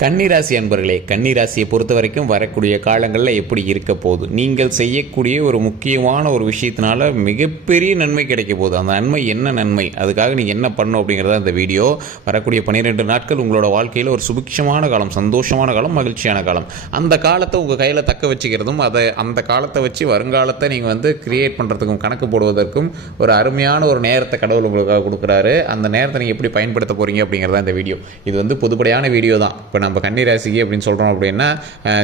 கன்னிராசி அன்பர்களே கன்னிராசியை பொறுத்த வரைக்கும் வரக்கூடிய காலங்களில் எப்படி இருக்க போகுது? நீங்கள் செய்யக்கூடிய ஒரு முக்கியமான ஒரு விஷயத்தினால மிகப்பெரிய நன்மை கிடைக்க போகுது. அந்த நன்மை என்ன நன்மை? அதுக்காக நீங்கள் என்ன பண்ணணும் அப்படிங்கிறத அந்த வீடியோ வரக்கூடிய பன்னிரெண்டு நாட்கள் உங்களோட வாழ்க்கையில் ஒரு சுபிக்ஷமான காலம் சந்தோஷமான காலம் மகிழ்ச்சியான காலம். அந்த காலத்தை உங்கள் கையில் தக்க வச்சுக்கிறதும் அதை அந்த காலத்தை வச்சு வருங்காலத்தை நீங்கள் வந்து கிரியேட் பண்ணுறதுக்கும் கணக்கு போடுவதற்கும் ஒரு அருமையான ஒரு நேரத்தை கடவுள் உங்களுக்காக கொடுக்குறாரு. அந்த நேரத்தை நீங்கள் எப்படி பயன்படுத்த போகிறீங்க அப்படிங்கிறத இந்த வீடியோ. இது வந்து பொதுப்படையான வீடியோ தான். இப்போ நம்ம கன்னிராசிக்கு அப்படின்னு சொல்கிறோம் அப்படின்னா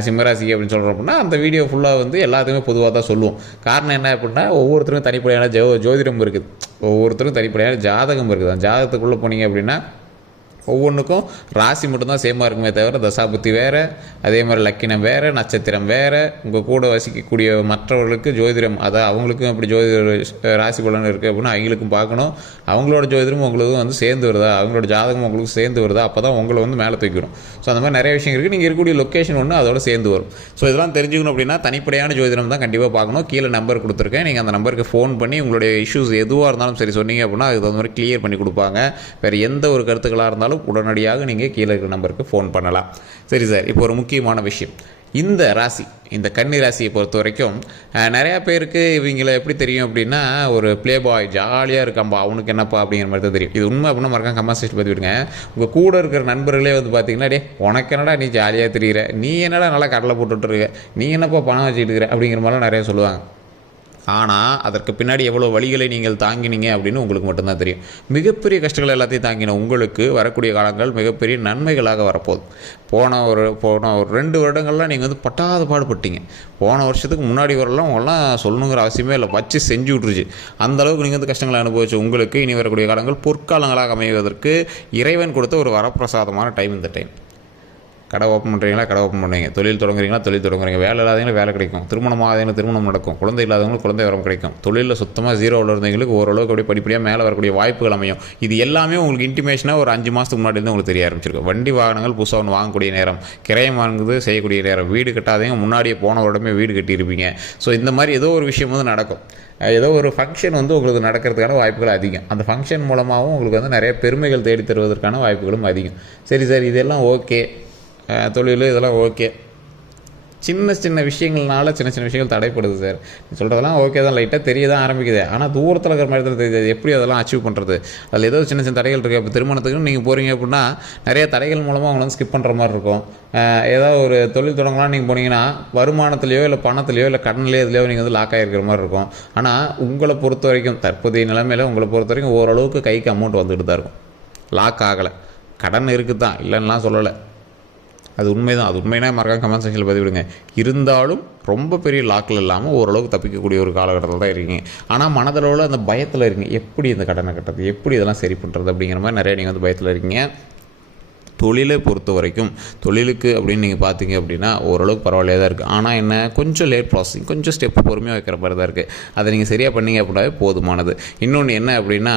சிம்மராசிக்கு அப்படின்னு சொல்கிறோம் அப்படின்னா அந்த வீடியோ ஃபுல்லாக வந்து எல்லாத்துக்குமே பொதுவாக தான் சொல்லுவோம். காரணம் என்ன அப்படின்னா ஒவ்வொருத்தருக்கும் தனிப்படையான ஜோ ஜோதிடம் இருக்குது. ஒவ்வொருத்தரும் தனிப்படையான ஜாதகம் இருக்குது. அந்த ஜாதகத்துக்குள்ளே போனீங்க அப்படின்னா ஒவ்வொன்றுக்கும் ராசி மட்டும்தான் சேமாக இருக்குமே தவிர தசாபுத்தி வேறு அதே மாதிரி லக்கினம் வேறு நட்சத்திரம் வேறு உங்கள் கூட வசிக்கக்கூடிய மற்றவர்களுக்கு ஜோதிடம் அதான் அவங்களுக்கும் அப்படி ஜோதிட ராசி பலன் இருக்குது அப்படின்னா அவங்களுக்கும் பார்க்கணும். அவங்களோட ஜோதிடம் உங்களுக்கும் வந்து சேர்ந்து வருதா? அவங்களோட ஜாதகம் உங்களுக்கு சேர்ந்து வருதா? அப்போ தான் உங்களை வந்து மேலே தூக்கிடும். ஸோ அந்த மாதிரி நிறைய விஷயம் இருக்குது நீங்கள் இருக்கக்கூடிய லொக்கேஷன் ஒன்று அதோட சேர்ந்து வரும். ஸோ இதெல்லாம் தெரிஞ்சுக்கணும் அப்படின்னா தனிப்படையான ஜோதிடம் தான் கண்டிப்பாக பார்க்கணும். கீழே நம்பர் கொடுத்துருக்கேன். நீங்கள் அந்த நம்பருக்கு ஃபோன் பண்ணி உங்களுடைய இஷ்யூஸ் எதுவாக இருந்தாலும் சரி சொன்னீங்க அப்படின்னா அதுக்கு தகுந்த மாதிரி கிளியர் பண்ணி கொடுப்பாங்க. வேறு எந்த ஒரு கருத்துக்களாக இருந்தாலும் உடனடியாக நீங்கள் கீழே இருக்கிற நம்பருக்கு ஃபோன் பண்ணலாம். சரி சார் இப்போ ஒரு முக்கியமான விஷயம். இந்த ராசி இந்த கன்னி ராசியை பொறுத்த வரைக்கும் நிறையா பேருக்கு இவங்கள எப்படி தெரியும் அப்படின்னா ஒரு ப்ளே பாய் ஜாலியாக இருக்காம்பா அவனுக்கு என்னப்பா அப்படிங்கிற மாதிரி தான் தெரியும். இது உண்மை அப்படின்னா மறக்காம கமெண்ட் செக்ஷன் பார்த்து விடுங்க. உங்கள் கூட இருக்கிற நண்பர்களே வந்து பார்த்தீங்கன்னா டே உனக்கு என்னடா நீ ஜாலியாக தெரியுற? நீ என்னடா நல்லா கடலை போட்டுட்ருக்க நீ என்னப்பா பணம் வச்சுட்டு இருக்கிற அப்படிங்கிற மாதிரிலாம் நிறைய சொல்லுவாங்க. ஆனால் அதற்கு பின்னாடி எவ்வளோ வழிகளை நீங்கள் தாங்கினீங்க அப்படின்னு உங்களுக்கு மட்டும்தான் தெரியும். மிகப்பெரிய கஷ்டங்கள் எல்லாத்தையும் தாங்கின உங்களுக்கு வரக்கூடிய காலங்கள் மிகப்பெரிய நன்மைகளாக வரப்போகுது. போன ஒரு போன ஒரு ரெண்டு வருடங்கள்லாம் நீங்கள் வந்து பட்டாத பாடுபட்டீங்க. போன வருஷத்துக்கு முன்னாடி வரலாம் உங்களாம் சொல்லணுங்கிற அவசியமே இல்லை. வச்சு செஞ்சு விட்ருச்சு அந்த அளவுக்கு நீங்கள் வந்து கஷ்டங்களை அனுபவிச்சு உங்களுக்கு இனி வரக்கூடிய காலங்கள் பொற்காலங்களாக அமைவதற்கு இறைவன் கொடுத்த ஒரு வரப்பிரசாதமான டைம் இந்த டைம் கடை ஓப்பன் பண்ணுறீங்களா கடை ஓப்பன் பண்ணுவீங்க. தொழில் தொடங்குறீங்களா தொழில் தொடங்குறீங்க. வேலை இல்லாதவங்களுக்கு வேலை கிடைக்கும். திருமணம் ஆகாதவங்களுக்கு திருமணம் நடக்கும். குழந்தை இல்லாதவங்களுக்கு குழந்தை வரம் கிடைக்கும். தொழிலில் சுத்தமாக ஜீரோவில் இருந்தவங்களுக்கு ஓரளவுக்கு அப்படியே படிப்படியாக மேலே வரக்கூடிய வாய்ப்புகள் அமையும். இது எல்லாமே உங்களுக்கு இன்டிமேஷனாக ஒரு அஞ்சு மாதத்துக்கு முன்னாடி உங்களுக்கு தெரிய ஆரம்பிச்சிருக்கும். வண்டி வாகனங்கள் புதுசாக ஒன்று வாங்கக்கூடிய நேரம் கிரயம் வாங்குது செய்யக்கூடிய நேரம். வீடு கட்டாதவங்க முன்னாடியே போன வருடமே வீடு கட்டியிருப்பீங்க. ஸோ இந்த மாதிரி ஏதோ ஒரு விஷயம் வந்து நடக்கும். ஏதோ ஒரு ஃபங்க்ஷன் வந்து உங்களுக்கு நடக்கிறதுக்கான வாய்ப்புகள் அதிகம். அந்த ஃபங்க்ஷன் மூலமாகவும் உங்களுக்கு வந்து நிறைய பெருமைகள் தேடி தருவதற்கான வாய்ப்புகளும் அதிகம். சரி சார் இதெல்லாம் ஓகே தொழில் இதெல்லாம் ஓகே. சின்ன சின்ன விஷயங்கள்னால சின்ன சின்ன விஷயங்கள் தடைப்படுது சார். நீ சொல்கிறதெல்லாம் ஓகே தான் லைட்டாக தெரிய தான் ஆரம்பிக்குது. ஆனால் தூரத்தில் இருக்கிற மாதிரி தான் தெரியுது. எப்படி அதெல்லாம் அச்சீவ் பண்ணுறது அதில் ஏதோ சின்ன சின்ன தடைகள் இருக்குது இப்போ திருமணத்துக்கு நீங்கள் போகிறீங்க அப்படின்னா நிறைய தடைகள் மூலமாக அவங்கள வந்து ஸ்கிப் பண்ணுற மாதிரி இருக்கும். ஏதாவது ஒரு தொழில் தொடங்கலாம் நீங்கள் போனீங்கன்னா வருமானத்துலையோ இல்லை பணத்துலையோ இல்லை கடன்லையோ இதுலையோ நீங்கள் வந்து லாக் ஆகிருக்கிற மாதிரி இருக்கும். ஆனால் உங்களை பொறுத்த வரைக்கும் தற்போதைய நிலைமையில் உங்களை பொறுத்த வரைக்கும் ஓரளவுக்கு கைக்கு அமௌண்ட் வந்துட்டு தான் இருக்கும். லாக் ஆகலை. கடன் இருக்குது தான் இல்லைன்னுலாம் சொல்லலை. அது உண்மை தான் அது உண்மைனா மறக்காம கமெண்ட் செக்ஷனில் பதிவிடுங்க. இருந்தாலும் ரொம்ப பெரிய லாக்கில் இல்லாமல் ஓரளவுக்கு தப்பிக்கக்கூடிய ஒரு காலகட்டத்தில் தான் இருக்கீங்க. ஆனால் மனதளவில் அந்த பயத்தில் இருக்கீங்க. எப்படி இந்த கடனை கட்டுறது? எப்படி இதெல்லாம் சரி பண்ணுறது அப்படிங்கிற மாதிரி நிறைய நீங்கள் வந்து பயத்தில் இருக்கீங்க. தொழிலை பொறுத்த வரைக்கும் தொழிலுக்கு அப்படின்னு நீங்கள் பார்த்தீங்க அப்படின்னா ஓரளவுக்கு பரவாயில்லையாக தான் இருக்குது ஆனால் என்ன கொஞ்சம் லேட் ப்ராசஸிங் கொஞ்சம் ஸ்டெப்பு பொறுமையாக வைக்கிற மாதிரி தான் இருக்குது அதை நீங்கள் சரியாக பண்ணீங்க அப்படின்னாவே போதுமானது. இன்னொன்று என்ன அப்படின்னா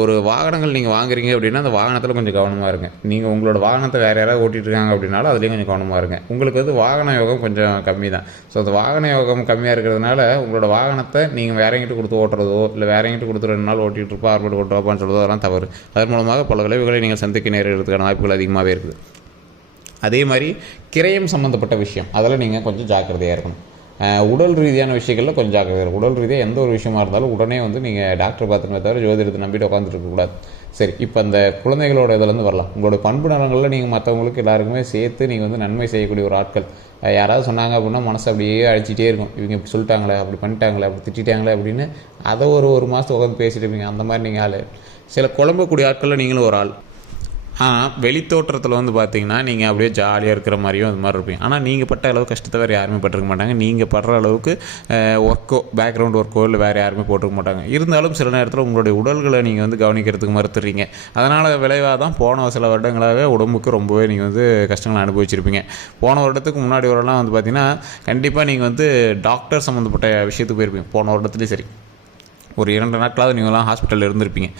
ஒரு வாகனங்கள் நீங்கள் வாங்குறீங்க அப்படின்னா அந்த வாகனத்தில் கொஞ்சம் கவனமாக இருங்க. நீங்கள் உங்களோட வாகனத்தை வேறு யாராவது ஓட்டிகிட்டு இருக்காங்க அப்படின்னாலும் அதுலேயும் கொஞ்சம் கவனமாக இருங்க. உங்களுக்கு வந்து வாகன யோகம் கொஞ்சம் கம்மி தான். ஸோ அந்த வாகன யோகம் கம்மியாக இருக்கிறதுனால உங்களோட வாகனத்தை நீங்கள் வேற எங்கிட்ட கொடுத்து ஓட்டுறதோ இல்லை வேற எங்கிட்ட கொடுத்து ரெண்டு நாள் ஓட்டிகிட்டு இருப்பா ஆர்பட் ஓட்டுவாப்பான்னு சொல்கிறதோ அதெல்லாம் தவறு. அதன் மூலமாக பல விளைவுகளை நீங்கள் சந்திக்க நேரிடுறதுக்கான வாய்ப்புகள் அதிகமாகவே இருக்குது. அதே மாதிரி கிரயம் சம்மந்தப்பட்ட விஷயம். அதில் நீங்கள் கொஞ்சம் ஜாக்கிரதையாக இருக்கணும். உடல் ரீதியான விஷயங்களில் கொஞ்சம் ஜாக்கிரதையாக இருக்கும் உடல் ரீதியாக எந்த ஒரு விஷயமா இருந்தாலும் உடனே வந்து நீங்கள் டாக்டர் பார்த்துமே தவிர ஜோதிடத்தை நம்பிட்டு உட்காந்துருக்கக்கூடாது சரி இப்போ அந்த குழந்தைகளோட இதுலேருந்து வரலாம். உங்களோட பண்பு நலங்களில் நீங்கள் மற்றவங்களுக்கு எல்லாருக்குமே சேர்த்து நீங்கள் வந்து நன்மை செய்யக்கூடிய ஒரு ஆட்கள். யாராவது சொன்னாங்க அப்படின்னா மனசு அப்படியே அழிச்சிட்டே இருக்கும். இவங்க இப்படி சொல்லிட்டாங்களே அப்படி பண்ணிட்டாங்களே அப்படி திட்டிட்டாங்களே அப்படின்னு அதை ஒரு ஒரு மாதத்துக்கு உட்காந்து பேசிட்டு இருப்பீங்க. அந்த மாதிரி நீங்கள் ஆள். சில குழம்பக்கூடிய ஆட்களில் நீங்களும் ஒரு ஆள். ஆனால் வெளித்தோற்றத்தில் வந்து பார்த்தீங்கன்னா நீங்கள் அப்படியே ஜாலியாக இருக்கிற மாதிரியும் அது மாதிரி இருப்பீங்க. ஆனால் நீங்கள் பட்ட அளவு கஷ்டத்தை வேறு யாருமே பட்டிருக்க மாட்டாங்க. நீங்கள் படுற அளவுக்கு ஒர்க்கோ பேக்ரவுண்ட் ஒர்க்கோ இல்லை வேறு யாருமே போட்டிருக்க மாட்டாங்க. இருந்தாலும் சில நேரத்தில் உங்களுடைய உடல்களை நீங்கள் வந்து கவனிக்கிறதுக்கு மறுத்துறீங்க அதனால் விளைவாக தான் போன சில வருடங்களாகவே உடம்புக்கு ரொம்பவே நீங்கள் வந்து கஷ்டங்களை அனுபவிச்சிருப்பீங்க. போன வருடத்துக்கு முன்னாடி வரலாம் வந்து பார்த்தீங்கன்னா கண்டிப்பாக நீங்கள் வந்து டாக்டர் சம்மந்தப்பட்ட விஷயத்துக்கு போயிருப்பீங்க. போன வருடத்துலேயும் சரி. ஒரு இரண்டு நாட்களாவது நீங்களாம் ஹாஸ்பிட்டலில் இருந்திருப்பீங்க.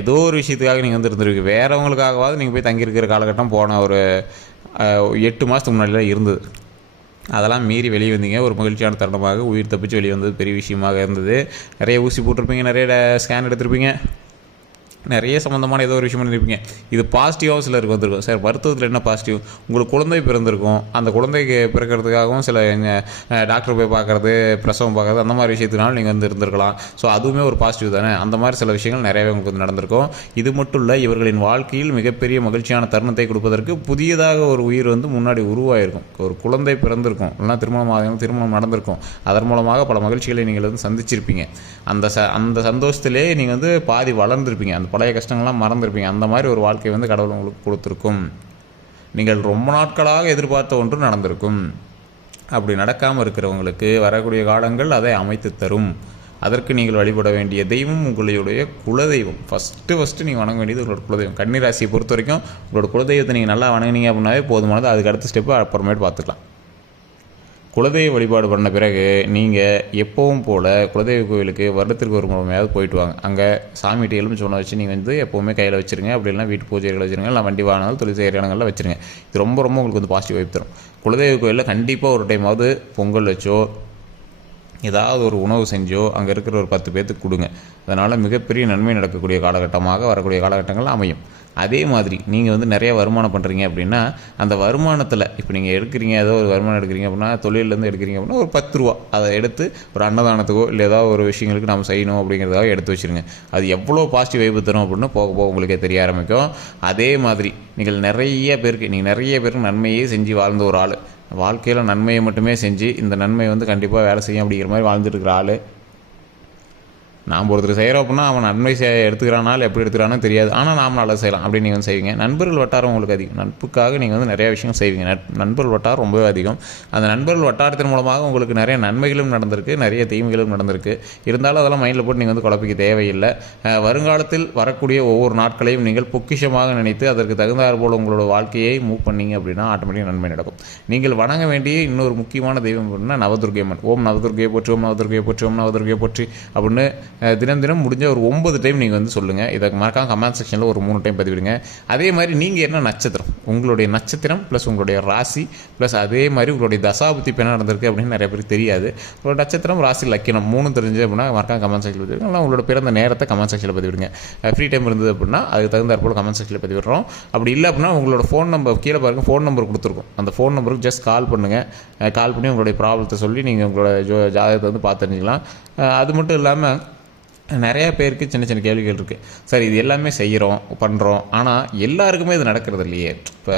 ஏதோ ஒரு விஷயத்துக்காக நீங்கள் வந்து இருந்திருப்பீங்க. வேறவங்களுக்காகவாவது நீங்கள் போய் தங்கியிருக்கிற காலகட்டம் போன ஒரு எட்டு மாதத்துக்கு முன்னாடிலாம் இருந்தது. அதெல்லாம் மீறி வெளியே வந்தீங்க. ஒரு மகிழ்ச்சியான தருணமாக உயிர் தப்பிச்சு வெளியே வந்தது. பெரிய விஷயமாக இருந்தது. நிறைய ஊசி போட்டிருப்பீங்க நிறைய ஸ்கேன் எடுத்திருப்பீங்க. நிறைய சம்மந்தமான ஏதோ ஒரு விஷயம் பண்ணியிருப்பீங்க இது பாசிட்டிவாக சிலருக்கு வந்திருக்கும். சார் மருத்துவத்தில் என்ன பாசிட்டிவ் உங்களுக்கு குழந்தை பிறந்திருக்கும். அந்த குழந்தைக்கு பிறக்கிறதுக்காகவும் சில டாக்டர் போய் பார்க்குறது பிரசவம் பார்க்குறது அந்த மாதிரி விஷயத்தினாலும் நீங்கள் வந்து இருந்திருக்கலாம். ஸோ அதுவுமே ஒரு பாசிட்டிவ் தானே? அந்த மாதிரி சில விஷயங்கள் நிறையவே உங்களுக்கு வந்து நடந்திருக்கும். இது மட்டும் இல்லை இவர்களின் வாழ்க்கையில் மிகப்பெரிய மகிழ்ச்சியான தருணத்தை கொடுப்பதற்கு புதியதாக ஒரு உயிர் வந்து முன்னாடி உருவாயிருக்கும். ஒரு குழந்தை பிறந்திருக்கும். இல்லைனா திருமணம் ஆகும் திருமணம் நடந்திருக்கும். அதன் மூலமாக பல மகிழ்ச்சிகளை நீங்கள் வந்து சந்திச்சிருப்பீங்க. அந்த ச அந்த சந்தோஷத்திலே நீங்கள் வந்து பாதி வளர்ந்துருப்பீங்க. அந்த பழைய கஷ்டங்கள்லாம் மறந்துருப்பீங்க. அந்த மாதிரி ஒரு வாழ்க்கை வந்து கடவுள் உங்களுக்கு கொடுத்துருக்கும். நீங்கள் ரொம்ப நாட்களாக எதிர்பார்த்த ஒன்று நடந்திருக்கும். அப்படி நடக்காமல் இருக்கிறவங்களுக்கு வரக்கூடிய காலங்கள் அதை அமைத்து தரும். அதற்கு நீங்கள் வழிபட வேண்டிய தெய்வம் உங்களுடைய குலதெய்வம். ஃபஸ்ட்டு ஃபஸ்ட்டு நீங்கள் வணங்க வேண்டியது உங்களோட குலதெய்வம். கன்னிராசியை பொறுத்த வரைக்கும் உங்களோட குலதெய்வத்தை நீங்கள் நல்லா வணங்குனீங்க அப்படின்னாவே போதுமானது. அதுக்கு அடுத்த ஸ்டெப்பு அப்புறமேட்டு பார்த்துக்கலாம். குலதெய்வ வழிபாடு பண்ண பிறகு நீங்கள் எப்பவும் போல் குலதெய்வ கோவிலுக்கு வருடத்திற்கு ஒரு முறையாவது போயிட்டு வாங்க. அங்கே சாமிகிட்ட எலும்பு சொன்ன வச்சு நீங்கள் வந்து எப்போவுமே கையில் வச்சுருங்க. அப்படி இல்லைனா வீட்டு பூஜைகள் வச்சுருங்க. இல்லை வண்டி வாங்கினாலும் தொழில் செய்கிற இடங்களில் வச்சுருங்க. இது ரொம்ப ரொம்ப உங்களுக்கு வந்து பாசிட்டிவ் வைப் தரும். குலதெய்வ கோயிலில் கண்டிப்பாக ஒரு டைமாவது பொங்கல் வச்சோ ஏதாவது ஒரு உணவு செஞ்சோ அங்கே இருக்கிற ஒரு பத்து பேர்த்துக்கு கொடுங்க. அதனால் மிகப்பெரிய நன்மை நடக்கக்கூடிய காலகட்டமாக வரக்கூடிய காலகட்டங்கள் அமையும். அதே மாதிரி நீங்கள் வந்து நிறைய வருமானம் பண்ணுறீங்க அப்படின்னா அந்த வருமானத்தில் இப்போ நீங்கள் எடுக்கிறீங்க ஏதோ ஒரு வருமானம் எடுக்கிறீங்க அப்படின்னா தொழிலேருந்து எடுக்கிறீங்க அப்படின்னா ஒரு பத்து ரூபா. அதை எடுத்து ஒரு அன்னதானத்துக்கோ இல்லை ஏதாவது ஒரு விஷயங்களுக்கு நம்ம செய்யணும் அப்படிங்கிறதாக எடுத்து வச்சுருங்க. அது எவ்வளோ பாசிட்டிவ் வைப்பு தரும் அப்படின்னு போக போக உங்களுக்கே தெரிய ஆரம்பிக்கும். அதே மாதிரி நீங்கள் நிறைய பேருக்கு நீங்கள் நிறைய பேருக்கு நன்மையே செஞ்சு வாழ்ந்த ஒரு ஆள். வாழ்க்கையில் நன்மையை மட்டுமே செஞ்சு இந்த நன்மை வந்து கண்டிப்பாக வேலை செய்யும் அப்படிங்கிற மாதிரி வாழ்ந்துட்டு இருக்கிற ஆள். நாம் ஒருத்தர் செய்கிறோம் அப்படின்னா அவன் நன்மை செய் எடுத்துக்கிறானால் எப்படி எடுத்துக்கிறானோ தெரியாது. ஆனால் நாம் நல்லா செய்யலாம். அப்படின்னு நீங்கள் வந்து செய்வீங்க. நண்பர்கள் வட்டாரம் உங்களுக்கு அதிகம். நட்புக்காக நீங்கள் வந்து நிறைய விஷயம் செய்வீங்க. நட் நண்பர்கள் வட்டாரம் ரொம்பவே அதிகம். அந்த நண்பர்கள் வட்டாரத்தின் மூலமாக உங்களுக்கு நிறைய நன்மைகளும் நடந்திருக்கு. நிறைய தீமைகளும் நடந்திருக்கு. இருந்தாலும் அதெல்லாம் மைண்டில் போட்டு நீங்கள் வந்து குழப்பிக்க தேவையில்லை. வருங்காலத்தில் வரக்கூடிய ஒவ்வொரு நாட்களையும் நீங்கள் பொக்கிஷமாக நினைத்து அதற்கு தகுந்தாறு போல் உங்களோட வாழ்க்கையை மூவ் பண்ணீங்க அப்படின்னா ஆட்டோமேட்டிக் நன்மை நடக்கும். நீங்கள் வணங்க வேண்டிய இன்னொரு முக்கியமான தெய்வம் அப்படின்னா நவதுர்க்கையம்மன் ஓம் நவதுர்க்கையை போற்றி ஓம் நவதுர்க்கையை போற்றி ஓம் நவதுர்க்கையை போற்றி அப்படின்னு தினம் தினம் முடிஞ்ச ஒரு ஒன்பது டைம் நீங்கள் வந்து சொல்லுங்கள் இதை மறக்காம கமெண்ட் செக்ஷனில் ஒரு மூணு டைம் பதிவிடுங்க. அதே மாதிரி நீங்கள் என்ன நட்சத்திரம்? உங்களுடைய நட்சத்திரம் ப்ளஸ் உங்களுடைய ராசி ப்ளஸ் அதே மாதிரி உங்களுடைய தசாபுத்தி இப்போ என்ன நடந்திருக்கு அப்படின்னு நிறைய பேருக்கு தெரியாது. உங்களோட நட்சத்திரம் ராசி லக்கினம் மூணு தெரிஞ்சு அப்படின்னா மறக்காம கமெண்ட் செக்ஷனில் பதிவிடுங்க. ஆனால் உங்களோட பிறந்த நேரத்தை கமெண்ட் செக்ஷனில் பதிவிடுங்க. ஃப்ரீ டைம் இருந்தது அப்படின்னா அதுக்கு தகுந்தாற் போல் கமெண்ட் செக்ஷனில் பதிவிடுறோம். அப்படி இல்லை அப்படின்னா உங்களோட ஃபோன் நம்பர் கீழே பாருங்க. ஃபோன் நம்பர் கொடுத்துருக்கோம். அந்த ஃபோன் நம்பருக்கு ஜஸ்ட் கால் பண்ணுங்கள் கால் பண்ணி உங்களுடைய ப்ராப்ளத்தை சொல்லி நீங்கள் உங்களோட ஜோ ஜாதகத்தை வந்து பார்த்து தெரிஞ்சுக்கலாம். அது மட்டும் இல்லாமல் நிறைய பேருக்கு சின்ன சின்ன கேள்விகள் இருக்குது சார் இது எல்லாமே செய்கிறோம் பண்ணுறோம் ஆனால் எல்லாருக்குமே இது நடக்கிறது இல்லையே. இப்போ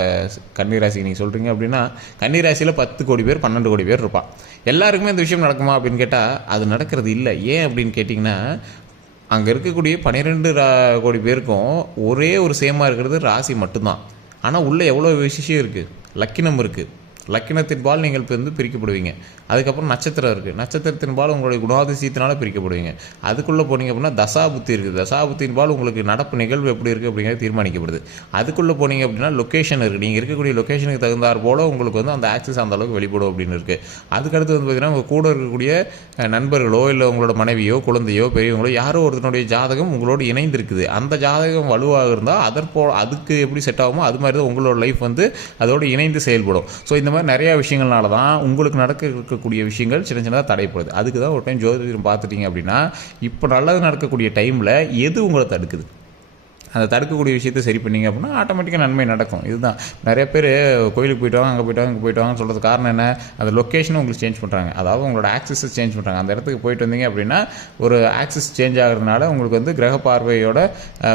கன்னிராசி நீங்கள் சொல்கிறீங்க அப்படின்னா கன்னிராசியில் பத்து கோடி பேர் பன்னெண்டு கோடி பேர் இருப்பான் எல்லாருக்குமே இந்த விஷயம் நடக்குமா அப்படின்னு கேட்டால் அது நடக்கிறது இல்லை. ஏன் அப்படின்னு கேட்டிங்கன்னா அங்கே இருக்கக்கூடிய பன்னிரெண்டு கோடி பேருக்கும் ஒரே ஒரு சேமாக இருக்கிறது ராசி மட்டும்தான். ஆனால் உள்ளே எவ்வளோ விஷயம் இருக்குது லக்கினம் இருக்குது லக்கினத்தின்பால் நீங்கள் இப்போ வந்து பிரிக்கப்படுவீங்க. அதுக்கப்புறம் நட்சத்திரம் இருக்குது நட்சத்திரத்தின்பால் உங்களுடைய குணாதிசயத்தினால பிரிக்கப்படுவீங்க. அதுக்குள்ளே போனீங்க அப்படின்னா தசாபுத்தி இருக்குது. தசாபுத்தின்பால் உங்களுக்கு நடப்பு நிகழ்வு எப்படி இருக்குது அப்படிங்கிறது தீர்மானிக்கப்படுது. அதுக்குள்ளே போனீங்க அப்படின்னா லொக்கேஷன் இருக்குது நீங்கள் இருக்கக்கூடிய லொக்கேஷனுக்கு தகுந்தாற் போல் உங்களுக்கு வந்து அந்த ஆக்சஸ் அந்த அளவுக்கு வெளிப்படும் அப்படின்னு இருக்குது அதுக்கடுத்து வந்து பார்த்தீங்கன்னா உங்கள் கூட இருக்கக்கூடிய நண்பர்களோ இல்லை உங்களோட மனைவியோ குழந்தையோ பெரியவங்களோ யாரோ ஒருத்தனுடைய ஜாதகம் உங்களோடு இணைந்திருக்குது. அந்த ஜாதகம் வலுவாக இருந்தால் அதற்போ அதுக்கு எப்படி செட் ஆகுமோ அது மாதிரி தான் உங்களோட லைஃப் வந்து அதோடு இணைந்து செயல்படும். ஸோ இந்த மாதிரி நிறையா விஷயங்கள்னால தான் உங்களுக்கு நடக்க இருக்கக்கூடிய விஷயங்கள் சின்ன சின்னதாக தடைப்படுது அதுக்கு தான் ஒரு டைம் ஜோதிடம் பார்த்துட்டீங்க அப்படின்னா இப்போ நல்லது நடக்கக்கூடிய டைமில் எது உங்களை தடுக்குது? அந்த தடுக்கக்கூடிய விஷயத்தை சரி பண்ணிங்க அப்படின்னா ஆட்டோமேட்டிக்காக நன்மை நடக்கும். இதுதான். நிறைய பேர் கோயிலுக்கு போயிட்டு வாங்க அங்கே போயிட்டு வாங்க இங்கே போயிட்டு வாங்கன்னு சொல்கிறது காரணம் என்ன? அந்த லொக்கேஷனை உங்களுக்கு சேஞ்ச் பண்ணுறாங்க அதாவது உங்களோட ஆக்சஸை சேஞ்ச் பண்ணுறாங்க அந்த இடத்துக்கு போயிட்டு வந்தீங்க அப்படின்னா ஒரு ஆக்சஸ் சேஞ்ச் ஆகிறதுனால உங்களுக்கு வந்து கிரக பார்வையோட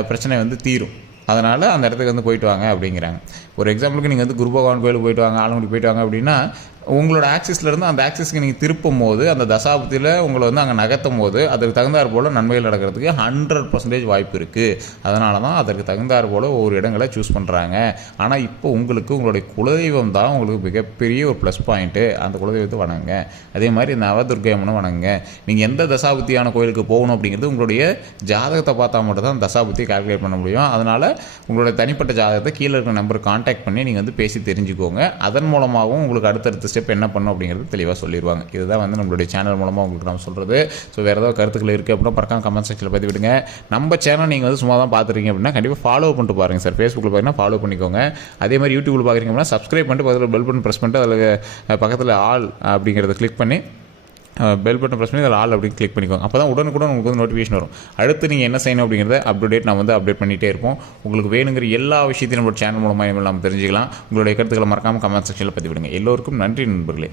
பிரச்சனை வந்து தீரும். அதனால் அந்த இடத்துக்கு வந்து போயிட்டு வாங்க அப்படிங்கிறாங்க. ஒரு எக்ஸாம்பிளுக்கு நீங்கள் வந்து குரு பகவான் கோயிலுக்கு போயிட்டு வாங்க ஆலங்குடி போயிட்டு வாங்க அப்படின்னா உங்களோட ஆக்சிஸ்லேருந்து அந்த ஆக்சிஸ்க்கு நீங்கள் திருப்பும் போது அந்த தசாப்தியில் உங்களை வந்து அங்கே நகர்த்தும் போது அதற்கு தகுந்தாற் போல் நன்மைகள் நடக்கிறதுக்கு ஹண்ட்ரட் பர்சன்டேஜ் வாய்ப்பு இருக்குது அதனால தான் அதற்கு தகுந்தாற் போல் ஒவ்வொரு இடங்களை சூஸ் பண்ணுறாங்க ஆனால் இப்போ உங்களுக்கு உங்களுடைய குலதெய்வம் தான் உங்களுக்கு மிகப்பெரிய ஒரு ப்ளஸ் பாயிண்ட்டு அந்த குலதெய்வத்தை வணங்குங்க. அதே மாதிரி நவதுர்க்கை அம்மனை வணங்க நீங்கள் எந்த தசாபுத்தியான கோயிலுக்கு போகணும் அப்படிங்கிறது உங்களுடைய ஜாதகத்தை பார்த்தா மட்டும் தான் தசாபுத்தியை கால்குலேட் பண்ண முடியும். அதனால் உங்களுடைய தனிப்பட்ட ஜாதகத்தை கீழே இருக்கிற நம்பருக்கு காண்டாக்ட் பண்ணி நீங்கள் வந்து பேசி தெரிஞ்சுக்கோங்க. அதன் மூலமாகவும் உங்களுக்கு அடுத்தடுத்து ஸ்டெப் என்ன பண்ணும் அப்படிங்கிறது தெளிவாக சொல்லிடுவாங்க இதுதான் வந்து நம்மளுடைய சேனல் மூலமாக உங்களுக்கு நம்ம சொல்கிறது ஸோ வேறு ஏதாவது கருத்துக்கள் இருக்குது அப்படின்னா பறக்காம கமெண்ட் செக்ஷனில் பற்றி விடுங்க. நம்ம சேனல் நீங்கள் வந்து சும்மா தான் பார்த்துருக்கீங்க அப்படின்னா கண்டிப்பாக ஃபாலோ பண்ணிட்டு பாருங்கள் சார் ஃபேஸ்புக்கில் பார்த்தீங்கன்னா ஃபாலோ பண்ணிக்கோங்க. அதே மாதிரி யூடியூப்பில் பார்க்குறீங்க அப்படின்னா சப்ஸ்கிரைப் பண்ணிட்டு பக்கத்தில் பெல் பட்டன் ப்ரெஸ் பண்ணிட்டு அதில் பக்கத்தில் ஆல் அப்படிங்கிறத கிளிக் பண்ணி பெல் பட்டன் ப்ரெஸ் பண்ணி அதில் ஆள் அப்படின்னு கிளிக் பண்ணிக்கோங்க. அப்போ தான் உடனுக்குடன் உங்களுக்கு வந்து நோட்டிஃபிகேஷன் வரும். அடுத்து நீங்கள் என்ன செய்யணும் அப்படிங்கிறத அப்டேட் டேட் நான் வந்து அப்டேட் பண்ணிகிட்டே இருப்போம். உங்களுக்கு வேணுங்கிற எல்லா விஷயத்தையும் நம்மளோட சேனல் மூலமாக நம்ம தெரிஞ்சுக்கலாம். உங்களுடைய கருத்துக்களை மறக்காமல் கமெண்ட் செக்ஷனில் பதிவிடுங்க. எல்லோருக்கும் நன்றி நண்பர்களே.